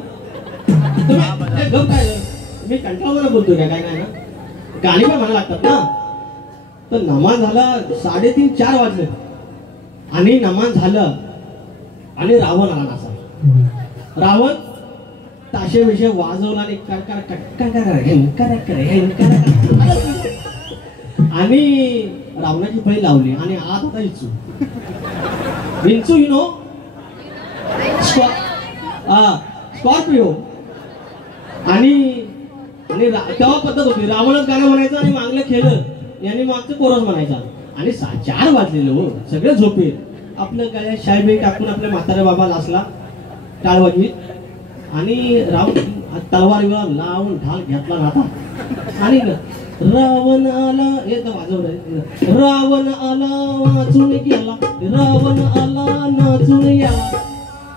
तुम्ही गप काय मी कंटाळून बोलतोय काय काय ना गाणी पण म्हणायला लागतात ना. तर नमान झाला 3:30-4 वाजले आणि नमान झालं आणि रावण आला नासा. रावण ताशे विषय वाजवला आणि आणि रावणाची फळी लावली आणि आत होता इचू विंचू यु नो स्कॉर्पिओ. आणि तेव्हा पद्धत होती रावणच गाणं म्हणायचं आणि मागलं खेळलं यांनी मागचं कोरस म्हणायचा. आणि 4 वाजलेलं हो सगळे झोपे आपलं काय शायबी टाकून आपल्या म्हाताऱ्या बाबा लासला टाळ वाजवीत आणि तलवार लावून ढाल घेतला नाता आणि रावण आला हे तर वाजवलं. रावण आला वाचून गेला, रावण आला नाचून गेला.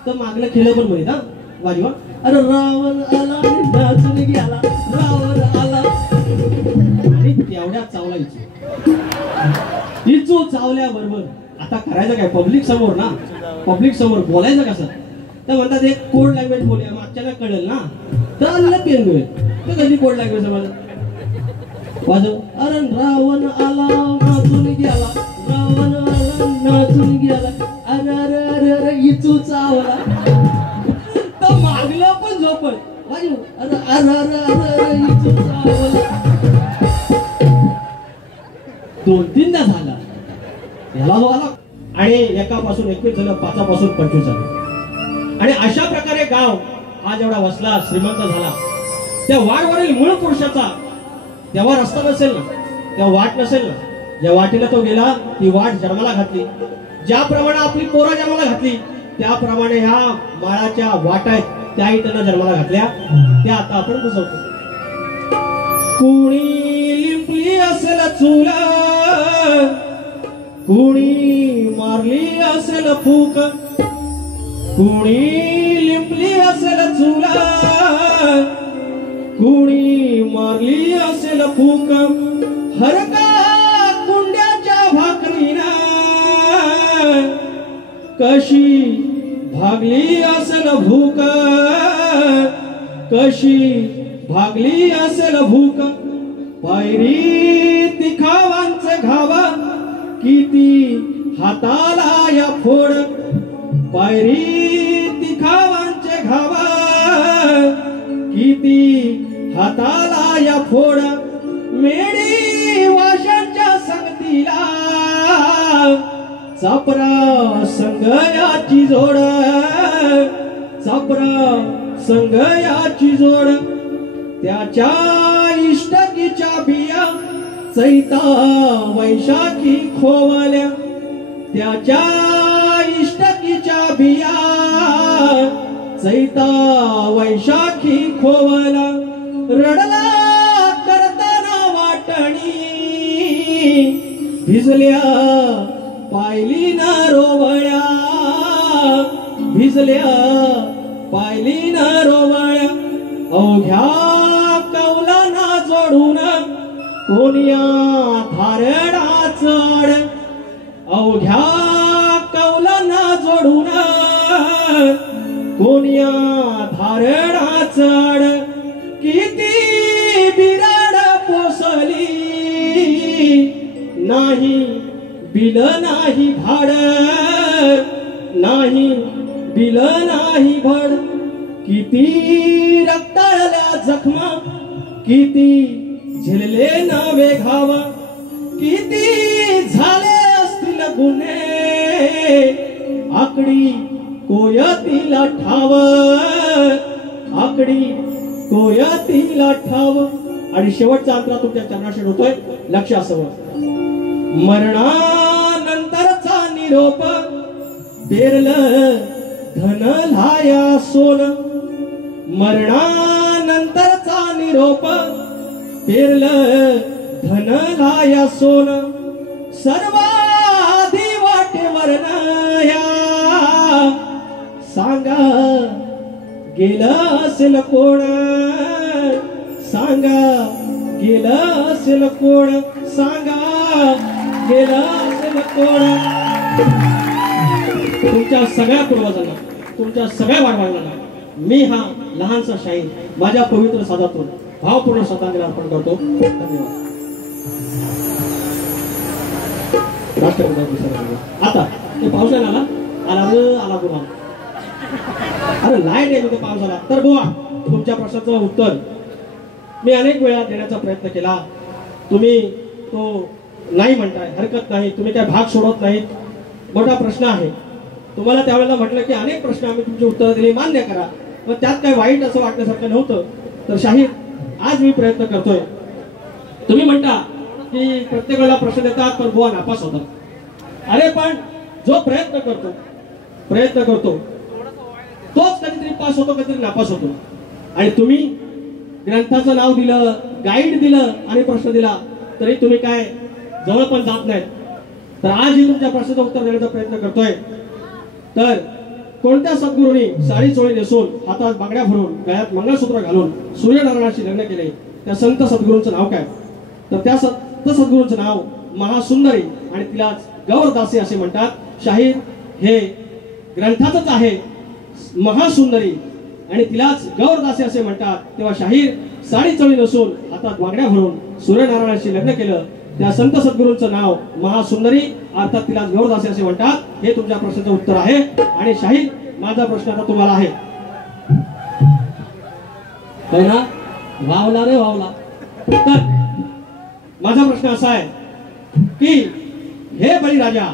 तर मागलं खेळ पण म्हणत हा वाजवा. अरे रावण आला नाचून गेला, रावण आला. आणि तेवढ्या चावला इचू चावल्याबरोबर आता करायचं काय पब्लिक समोर ना, पब्लिक समोर बोलायचं कसं. तर म्हणतात एक कोड लँग्वेज बोलूया मागच्याला कळेल ना तर अल्ला पेन मिळेल. तर कधी कोड लँग्वेज समज वाजव. अरे रावण आला नाचून गेला, रावण आला नाचून गेला. अरे अरे अरे अरे इचू चावला. तर मागलं पण झोपल वाजव. अरे अरे अरे अरे इचू चावला. 2-3दा झाला याला जो आला आणि एकापासून 21 झालं, 5पासून 25 झालं. आणि अशा प्रकारे गाव आज एवढा वसला श्रीमंत झाला. त्या वाटवरील मूळ पुरुषाचा तेव्हा रस्ता नसेल ना, तेव्हा वाट नसेल ना. ज्या वाटेला तो गेला ती वाट जन्माला घातली. ज्याप्रमाणे आपली पोरं जन्माला घातली त्याप्रमाणे ह्या माळाच्या वाटा आहेत त्याही त्यांना जन्माला घातल्या. त्या आता आपण बुजवतो. कुणी लिंपली असेल चूल, कुणी मारली असेल फूक, कुणी लिंपली असेल चूल, कुणी मारली असेल फूक. हरका कुंड्याच्या भाकरीना कशी भागली असेल भूक, कशी भागली असेल भूक. पायरी तिखावांचे किती हाताला या फोड पायरी तिखावांचे घावा किती हाताला या फोड मेडी वाशांच्या संगतीला चापरा संगयाची जोड चापरा संगयाची जोड त्याच्या इष्टकीच्या बिया चैता वैशाखी खोवल्या त्याच्या इष्टकीच्या बिया चैता वैशाखी खोवला रडला करताना वाटणी भिजल्या पायली ना रोवळ्या भिजल्या पायली ना रोवळ्या अवघ्या कौलाना जोडून कोणिया धारडा चढ अवघ्या कौलाना जोडून कोणिया धारडा चढ किती बिराड पोसली नाही बिल नाही भाड नाही बिल नाही भड किती रक्ताळल्या जखमा किती झेलले नवे घाव किती झाले असतील गुन्हे आकडी कोयतीला ठाव आकडी कोयतीला ठाव आणि शेवटचा अंतरा तुमच्या चरणाशी होतोय लक्ष असावं मरणानंतरचा निरोप पेरलं धन लाया सोन मरणानंतरचा निरोप पेरलं धन लाया सोन सर्वाधी वाटेवर या सांगा गेलं असेल कोण सांगा गेलं असेल कोण सांगा गेलं असेल कोण तुमच्या सगळ्या पूर्वजांना तुमच्या सगळ्या वाडवडिलांना मी हा लहानसा शाहीर माझ्या पवित्र सादातून भावपूर्ण श्रद्धांजली अर्पण करतो. धन्यवाद. आता ते पावसाला आला बुवा अरे लाईट आहे पाऊस आला तर बुवा तुमच्या प्रश्नाचं उत्तर मी अनेक वेळा देण्याचा प्रयत्न केला तुम्ही तो नाही म्हणताय हरकत नाही तुम्ही काय भाग सोडत नाहीत मोठा प्रश्न आहे तुम्हाला त्यावेळेला म्हटलं की अनेक प्रश्न आम्ही तुमची उत्तरं दिली मान्य करा पण त्यात काय वाईट असं वाटण्यासारखं नव्हतं तर शाहीर आज मी प्रयत्न करतोय तुम्ही म्हणता की प्रत्येक वेळेला प्रश्न देतात पण बुवा नापास होतात अरे पण जो प्रयत्न करतो तोच कधीतरी पास होतो कधीतरी नापास होतो आणि तुम्ही ग्रंथाचं नाव दिलं गाईड दिलं आणि प्रश्न दिला तरी तुम्ही काय जवळ पण जात नाहीत तर आज ही तुमच्या प्रश्नाचं उत्तर देण्याचा प्रयत्न करतोय तर कोणत्या सद्गुरूंनी साडी चोळी नेसून हातात बांगड्या भरून गळ्यात मंगळसूत्र घालून सूर्यनारायणाशी लग्न केले त्या संत सद्गुरूंचं नाव काय तर त्या संत सद्गुरूंचं नाव महासुंदरी आणि तिलाच गौरदासी असे म्हणतात शाहीर हे ग्रंथातच आहे महासुंदरी आणि तिलाच गौरदासी असे म्हणतात तेव्हा शाहीर साडी चोळी नसून हातात बांगड्या भरून सूर्यनारायणाशी लग्न केलं त्या संत सद्गुरूंचं नाव महासुंदरी अर्थात तिलाच गौरदासी असे म्हणतात हे तुमच्या प्रश्नाचं उत्तर आहे आणि शाहीर माझा प्रश्न आता तुम्हाला आहे ना वावला रे वावला तर माझा प्रश्न असा आहे की हे बळीराजा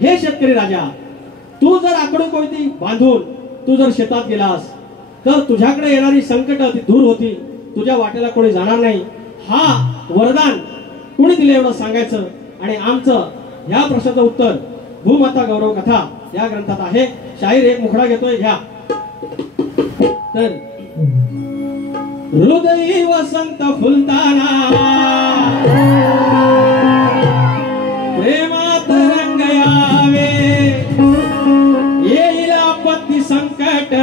हे शेतकरी राजा तू जर आकडू कोणती बांधून तू जर शेतात गेलास तर तुझ्याकडे येणारी संकट ती दूर होती तुझ्या वाटेला कोणी जाणार नाही हा वरदान कोणी दिले एवढं सांगायचं आणि आमचं ह्या प्रश्नाचं उत्तर भूमाता गौरव कथा या ग्रंथात आहे शाहीर एक मुखडा घेतोय घ्या तर हृदयी वसंत फुलताना प्रेमात रंग यावे येईल आपत्ती संकट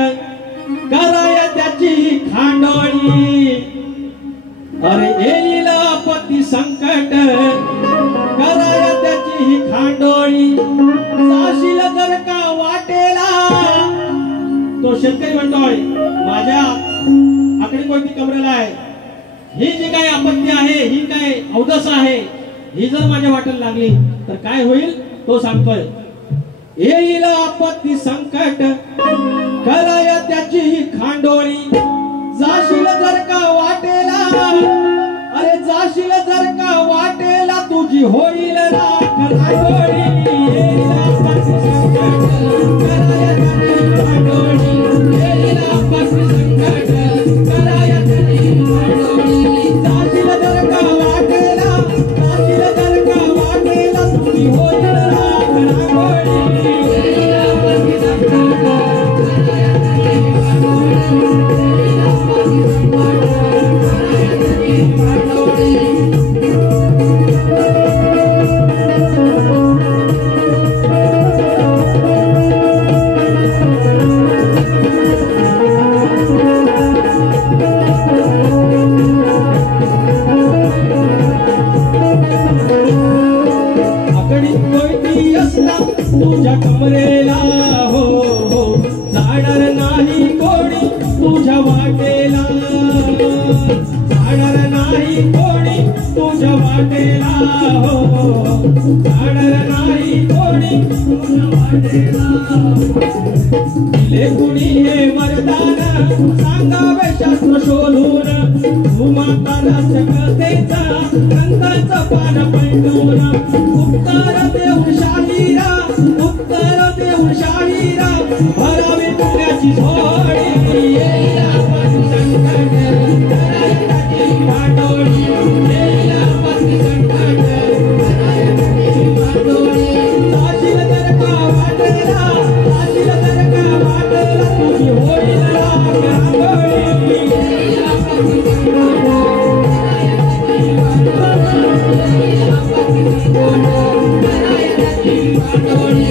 कराय त्याची खांडोळी अरे येईल आपत्ती संकट कराय त्याची खांडोळी साशील जर का वाटेला तो शेतकरी म्हणतोय माझ्या आकडी कोणती कमरेला आहे ही जी काही आपत्ती आहे ही काय अवदस आहे ही जर माझ्या वाटेला लागली तर काय होईल तो सांगतोय. येईल आपत्ती संकट कराया त्याची ही खांडोळी, जाशील जर का वाटेला, अरे जाशील जर का वाटेला तुझी होईल राख रांगोळी. येईल आपत्ती संकट कराया त्याची खांडोळी, येईल आपत्ती संकट कराया त्याची खांडोळी, जाशील जर का वाटेला, जाशील जर का वाटेला तुझी होईल राख रांगोळी. तुझ्या कमरेला हो हो जाणार नाही कोणी तुझ्या वाटेला, जाणार नाही कोणी तुझ्या वाटेला हो, जाणार नाही कोणी तुझ्या वाटेला. दिले कुणी हे वरदान सांगावे शास्त्र शोधून, तू माता कथेचा ग्रंथाचं पान पैठून, उत्तर देऊन शाहीरा, उत्तर देऊन शाहीरा भरावी पुण्याची झोडी. येईल आपत्ती संकट कराया त्याची खांडोळी, येईल आपत्ती संकट कराया त्याची खांडोळी, जाशील जर का वाटेला, जाशील जर का वाटेला तुझी होईल राख रांगोळी. येईल आपत्ती संकट कराया त्याची खांडोळी, येईल आपत्ती संकट कराया त्याची खांडोळी.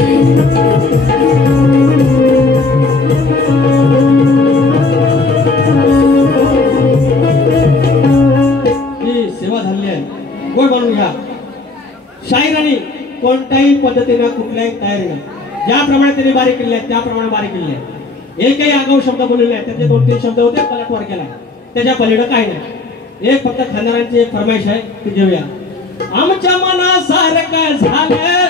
सेवा झाली आहे, गोड बनवून घ्या. शाहिरांनी कोणत्याही पद्धतीने कुठल्याही तयारीने ज्याप्रमाणे त्यांनी बारीक केले आहे त्याप्रमाणे बारीक केले आहे. एकही आगाऊ शब्द बोललेले आहे, त्याचे 2-3 शब्द होते पलटवार केला, त्याच्या पलीकडे काही नाही. एक फक्त खानदारांची एक फरमाईश आहे ती घेऊया. आमच्या मनासारखं झालं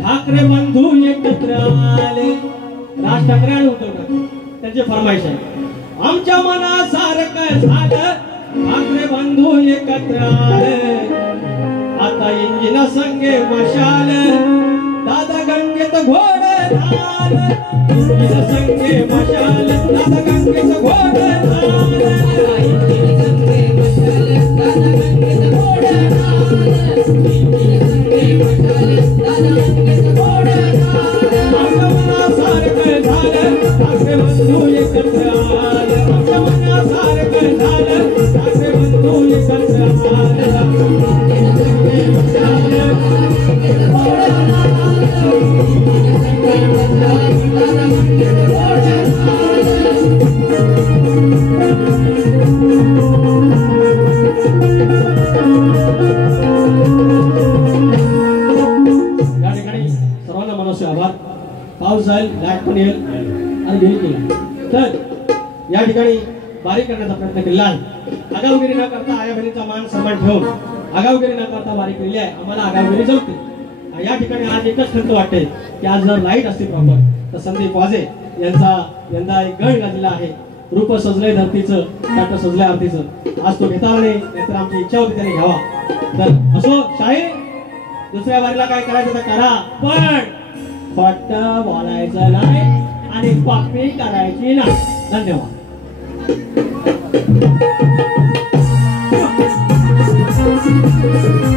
ठाकरे बंधू एकत्र आले. राज ठाकरे आणि उद्धव ठाकरे त्यांची फरमाईश आहे. आमच्या मनासारखं झालं ठाकरे बंधू एकत्र आले, आता इंजिन संगे मशाल, दादा गंगेत घोड झाल, इंजिन संगे मशाल, दादा गंगेत घोड झाल, इंजिन संगे मशाल, दादा गंगेत घोड झाल, इंजिन संगे मशाल, दादा गंगेत घोड झाल. आमच्या मनासारखं झालं ठाकरे बंधू एकत्र आले, आमच्या मनासारखं झालं ठाकरे बंधू एकत्र आले, इंजिन संगे मशाल, दादा गंगेत घोड झाल, इंजिन संगे मशाल, दादा गंगेत घोड या ठिकाणी सर्वांना मनसे आभार. पाऊस जाईल, लाईट पण येईल आणि गेली केली तर या ठिकाणी बारीक करण्याचा प्रयत्न केला आहे. आगाऊगिरी न करता आया बहिणीचा मान सन्मान ठेवून आगाऊगिरी न करता बारीक केली आहे. आम्हाला आगाऊगिरी जमते. या ठिकाणी आज एकच खंत वाटते की आज जर लाईट असते प्रॉपर तर संदीप वाजे यांचा यंदा एक गण गाजलेला आहे. रूप सजलंय धरतीचं, ताट सजलंय आरतीचं. आज तो घेता नाही, नाहीतर आमची इच्छा होती त्याने घ्यावा. तर असो शाहीर, दुसऱ्या वारीला काय करायचं तर करा, पण फक्त बोलायचं नाही आणि कॉपी करायची नाही. धन्यवाद. Thank you.